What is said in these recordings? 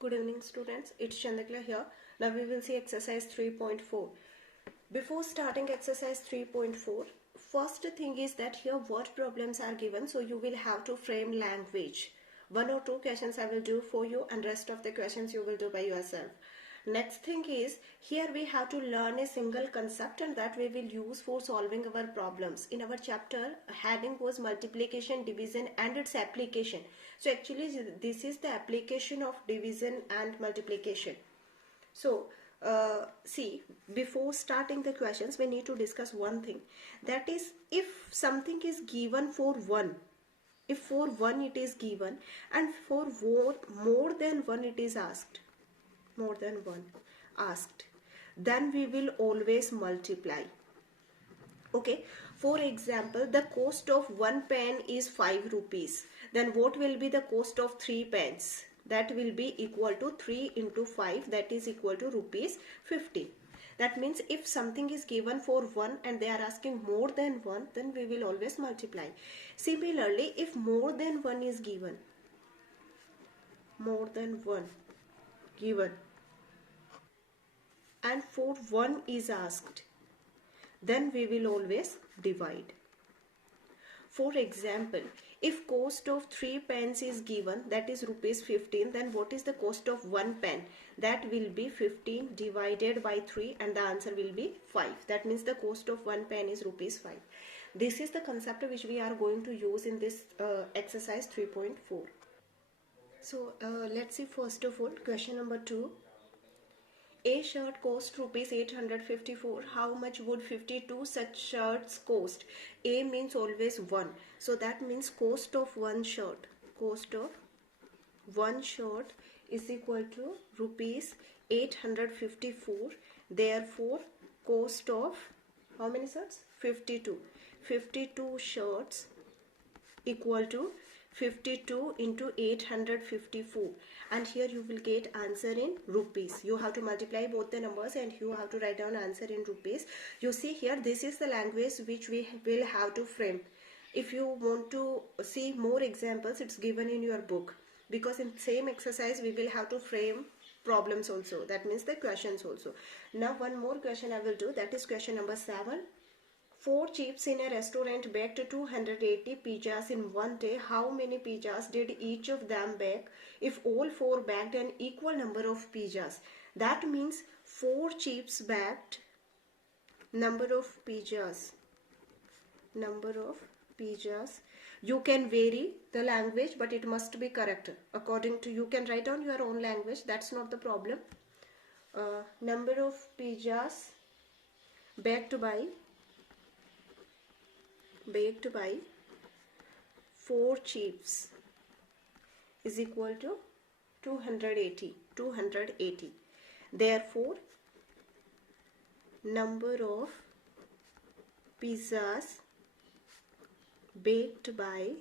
Good evening students, it's Chandakla here. Now we will see exercise 3.4. Before starting exercise 3.4, first thing is that here word problems are given, so you will have to frame language. One or two questions I will do for you and rest of the questions you will do by yourself. Next thing is, here we have to learn a single concept and that we will use for solving our problems. In our chapter, heading was multiplication, division and its application. So actually this is the application of division and multiplication. So see, before starting the questions, we need to discuss one thing. That is, if something is given for 1, if for 1 it is given and for more than 1 it is asked, more than 1 asked, then we will always multiply. Okay, for example, the cost of 1 pen is 5 rupees. Then what will be the cost of 3 pens? That will be equal to 3 into 5, that is equal to rupees 50. That means if something is given for 1 and they are asking more than 1, then we will always multiply. Similarly, if more than 1 is given, more than 1 given, and for 1 is asked, then we will always divide. For example, if cost of 3 pens is given, that is rupees 15, then what is the cost of 1 pen? That will be 15 divided by 3 and the answer will be 5. That means the cost of 1 pen is rupees 5. This is the concept which we are going to use in this exercise 3.4. So let's see first of all question number 2. A shirt cost rupees 854. How much would 52 such shirts cost? A means always 1. So that means cost of one shirt. Cost of one shirt is equal to rupees 854. Therefore, cost of how many shirts? 52. 52 shirts equal to 52 into 854, and here you will get answer in rupees. You have to multiply both the numbers and you have to write down answer in rupees. You see here, this is the language which we will have to frame. If you want to see more examples, it's given in your book, because in same exercise we will have to frame problems also, that means the questions also. Now one more question I will do, that is question number 7. 4 chiefs in a restaurant baked 280 pizzas in one day. How many pizzas did each of them bake if all 4 baked an equal number of pizzas? That means 4 chiefs baked number of pizzas. Number of pizzas. You can vary the language, but it must be correct. According to, you can write down your own language, that's not the problem. Number of pizzas baked by 4 chiefs is equal to 280. Therefore, number of pizzas baked by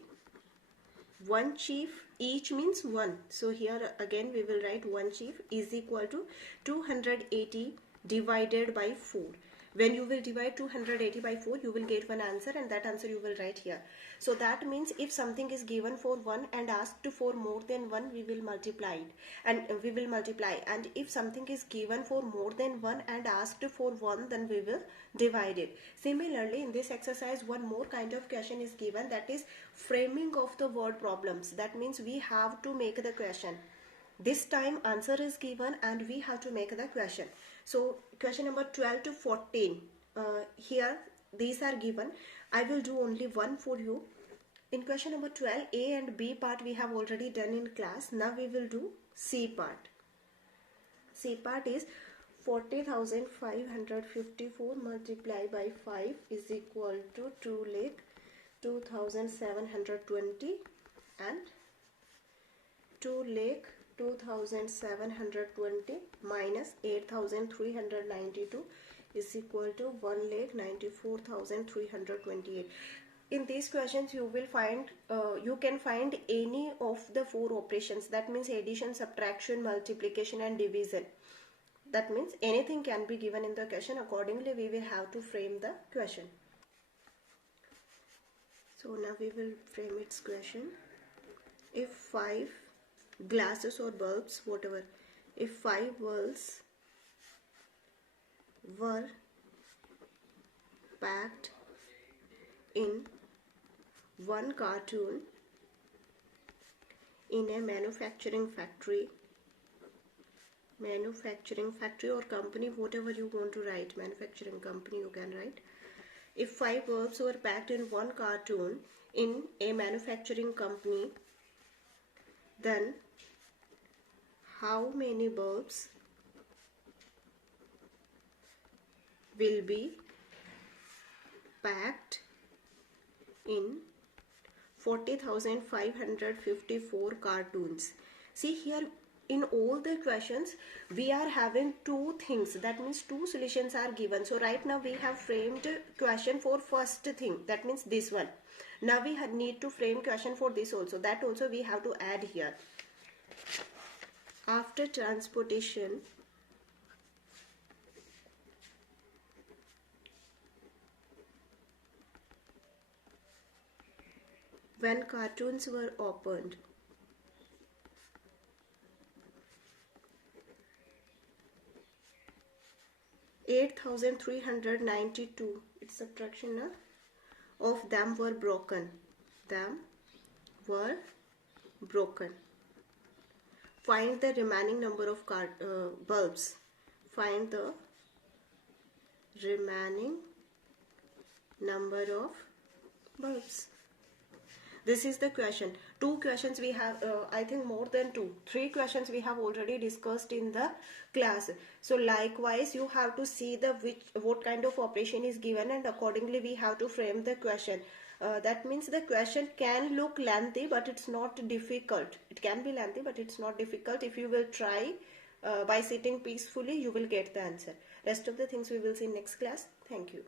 one chief, each means 1. So here again we will write one chief is equal to 280 divided by 4. When you will divide 280 by 4, you will get one answer, and that answer you will write here. So that means if something is given for 1 and asked for more than 1, we will multiply it, and we will multiply. And if something is given for more than 1 and asked for 1, then we will divide it. Similarly, in this exercise, one more kind of question is given, that is framing of the word problems. That means we have to make the question. This time answer is given and we have to make the question. So question number 12 to 14, here these are given. I will do only one for you. In question number 12, A and B part we have already done in class. Now we will do C part. C part is 40,554 multiplied by 5 is equal to 2,02,720 and 2,02,720 minus 8,392 is equal to 1,94,328. In these questions you will find, you can find any of the 4 operations. That means addition, subtraction, multiplication and division. That means anything can be given in the question. Accordingly we will have to frame the question. So now we will frame its question. If 5 glasses or bulbs, whatever. If 5 bulbs were packed in one cartoon in a manufacturing factory or company, whatever you want to write, manufacturing company you can write. If 5 bulbs were packed in one cartoon in a manufacturing company, then how many bulbs will be packed in 40,554 cartoons? See here, in all the questions we are having two things, that means two solutions are given. So right now we have framed question for first thing, that means this one. Now we need to frame question for this also, that also we have to add here. After transportation, when cartoons were opened, (8,392), it's subtraction of them were broken. Find the remaining number of bulbs. Find the remaining number of bulbs. This is the question. Two questions we have, I think more than two. 3 questions we have already discussed in the class. So likewise you have to see what kind of operation is given, and accordingly we have to frame the question. That means the question can look lengthy but it's not difficult. It can be lengthy but it's not difficult. If you will try by sitting peacefully, you will get the answer. Rest of the things we will see in next class. Thank you.